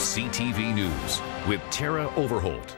CTV News with Tara Overholt.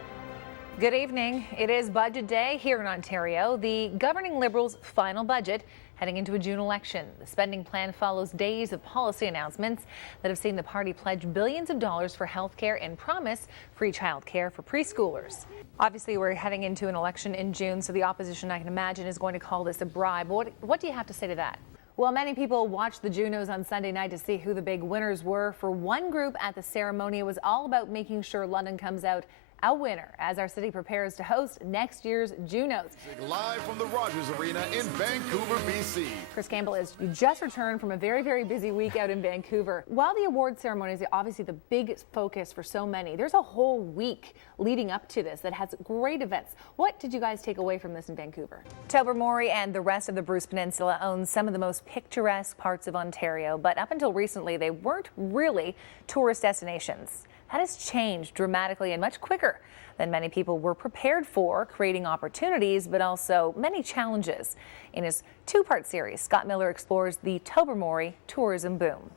Good evening. It is budget day here in Ontario. The governing Liberals' final budget heading into a June election. The spending plan follows days of policy announcements that have seen the party pledge billions of dollars for health care and promise free child care for preschoolers. Obviously, we're heading into an election in June, so the opposition, I can imagine, is going to call this a bribe. What do you have to say to that? Well, many people watched the Junos on Sunday night to see who the big winners were. For one group at the ceremony, it was all about making sure London comes out a winner as our city prepares to host next year's Junos. Live from the Rogers Arena in Vancouver, BC. Chris Campbell is just returned from a very, very busy week out in Vancouver. While the award ceremony is obviously the big focus for so many, there's a whole week leading up to this that has great events. What did you guys take away from this in Vancouver? Tobermory and the rest of the Bruce Peninsula owns some of the most picturesque parts of Ontario, but up until recently, they weren't really tourist destinations. That has changed dramatically and much quicker than many people were prepared for, creating opportunities, but also many challenges. In his two-part series, Scott Miller explores the Tobermory tourism boom.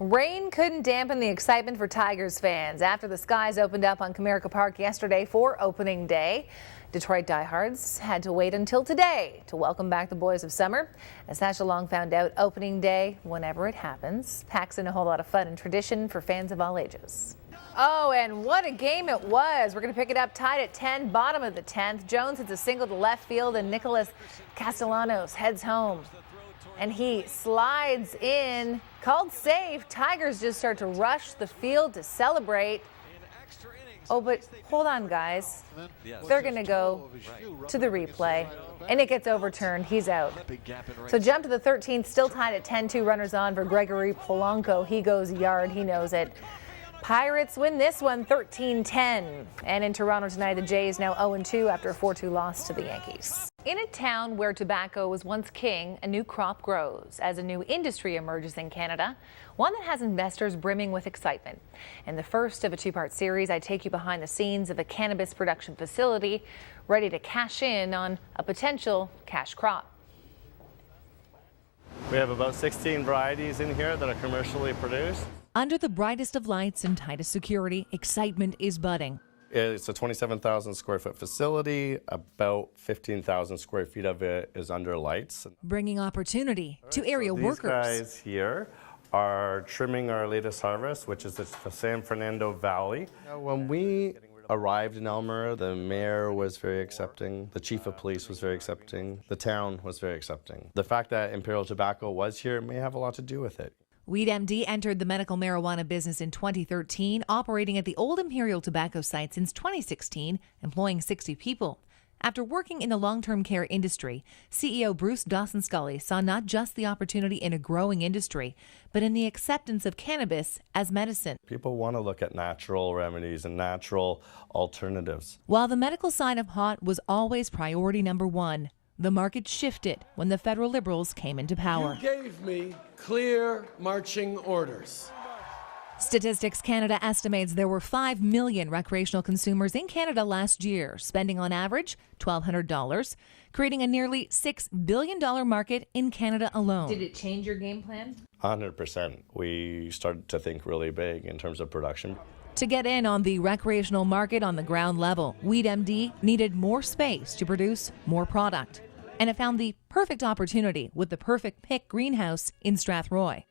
Rain couldn't dampen the excitement for Tigers fans after the skies opened up on Comerica Park yesterday for opening day. Detroit diehards had to wait until today to welcome back the boys of summer. As Sasha Long found out, opening day, whenever it happens, packs in a whole lot of fun and tradition for fans of all ages. Oh, and what a game it was. We're going to pick it up tied at 10, bottom of the 10th. Jones hits a single to left field, and Nicholas Castellanos heads home. And he slides in, called safe. Tigers just start to rush the field to celebrate. Oh, but hold on, guys. They're going to go to the replay, and it gets overturned. He's out. So jump to the 13th, still tied at 10, 2 runners on for Gregory Polanco. He goes yard. He knows it. Pirates win this one 13-10. And in Toronto tonight, the Jays now 0-2 after a 4-2 loss to the Yankees. In a town where tobacco was once king, a new crop grows as a new industry emerges in Canada, one that has investors brimming with excitement. In the first of a two-part series, I take you behind the scenes of a cannabis production facility ready to cash in on a potential cash crop. We have about 16 varieties in here that are commercially produced. Under the brightest of lights and tightest security, excitement is budding. It's a 27,000 square foot facility. About 15,000 square feet of it is under lights. Bringing opportunity to area workers. These guys here are trimming our latest harvest, which is the San Fernando Valley. When we arrived in Elmer, the mayor was very accepting. The chief of police was very accepting. The town was very accepting. The fact that Imperial Tobacco was here may have a lot to do with it. WeedMD entered the medical marijuana business in 2013, operating at the old Imperial Tobacco site since 2016, employing 60 people. After working in the long-term care industry, CEO Bruce Dawson-Scully saw not just the opportunity in a growing industry, but in the acceptance of cannabis as medicine. People want to look at natural remedies and natural alternatives. While the medical side of pot was always priority number one, the market shifted when the federal Liberals came into power. You gave me clear marching orders. Statistics Canada estimates there were 5 million recreational consumers in Canada last year, spending on average $1,200, creating a nearly $6 billion market in Canada alone. Did it change your game plan? 100%. We started to think really big in terms of production. To get in on the recreational market on the ground level, WeedMD needed more space to produce more product. And it found the perfect opportunity with the Perfect Pick greenhouse in Strathroy.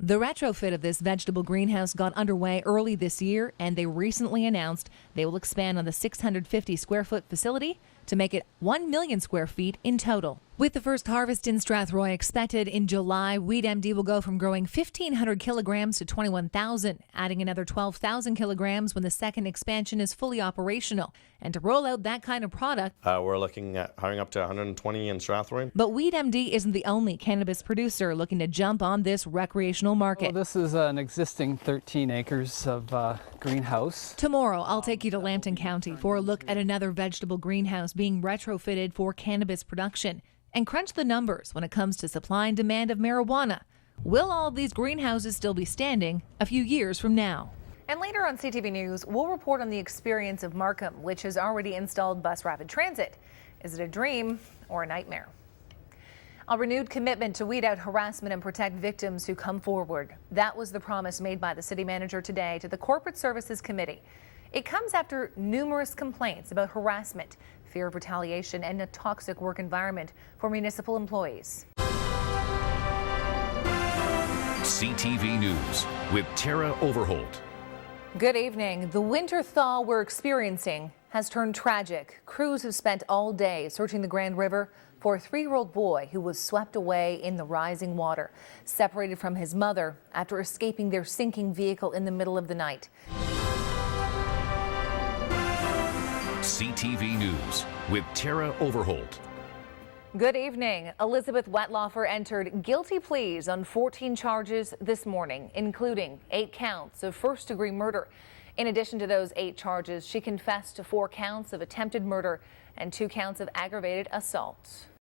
The retrofit of this vegetable greenhouse got underway early this year, and they recently announced they will expand on the 650 square foot facility to make it 1 million square feet in total. With the first harvest in Strathroy expected in July, WeedMD will go from growing 1,500 kilograms to 21,000, adding another 12,000 kilograms when the second expansion is fully operational. And to roll out that kind of product, we're looking at hiring up to 120 in Strathroy. But WeedMD isn't the only cannabis producer looking to jump on this recreational market. Well, this is an existing 13 acres of greenhouse. Tomorrow, I'll take you to Lambton County for a look at another vegetable greenhouse being retrofitted for cannabis production and crunch the numbers when it comes to supply and demand of marijuana. Will all of these greenhouses still be standing a few years from now? And later on CTV News, we'll report on the experience of Markham, which has already installed bus rapid transit. Is it a dream or a nightmare? A renewed commitment to weed out harassment and protect victims who come forward. That was the promise made by the city manager today to the Corporate Services Committee. It comes after numerous complaints about harassment, fear of retaliation, and a toxic work environment for municipal employees. CTV News with Tara Overholt. Good evening. The winter thaw we're experiencing has turned tragic. Crews have spent all day searching the Grand River for a 3-year-old boy who was swept away in the rising water, separated from his mother after escaping their sinking vehicle in the middle of the night. CTV News with Tara Overholt. Good evening. Elizabeth Wetlaufer entered guilty pleas on 14 charges this morning, including 8 counts of first-degree murder. In addition to those 8 charges, she confessed to 4 counts of attempted murder and 2 counts of aggravated assault.